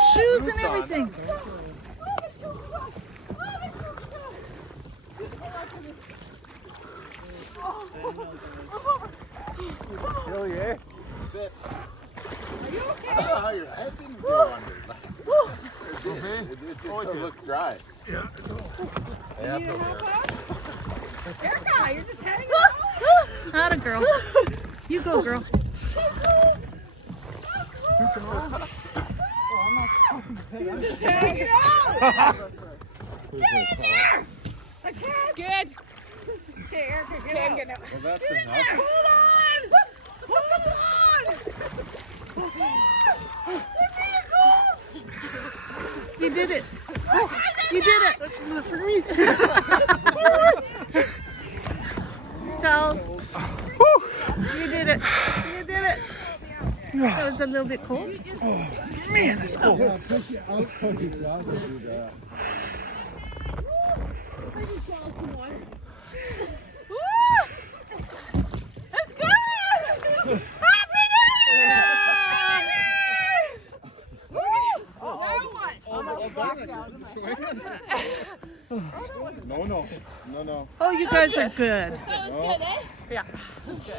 got shoes and everything. Really, eh? Bit. Are you okay? I don't know how your head didn't go under. It just don't look dry. Yeah. Yeah, You need help out? Erica, you're just hanging out. Atta girl. You go, girl. Just hanging out. Get in there. I can't. Good. Okay, Erica, get out. Well, that's Get in enough. there. Hold on. Hold on. You did it. You did it. That's enough for me. Towels. You did it. You did it. That was a little bit cold. Man, that's cold. Yeah, push it out. Push it out. Do that. That's good. Happy New Year! Now what? No. Oh, you guys are good. That was good, eh? Yeah.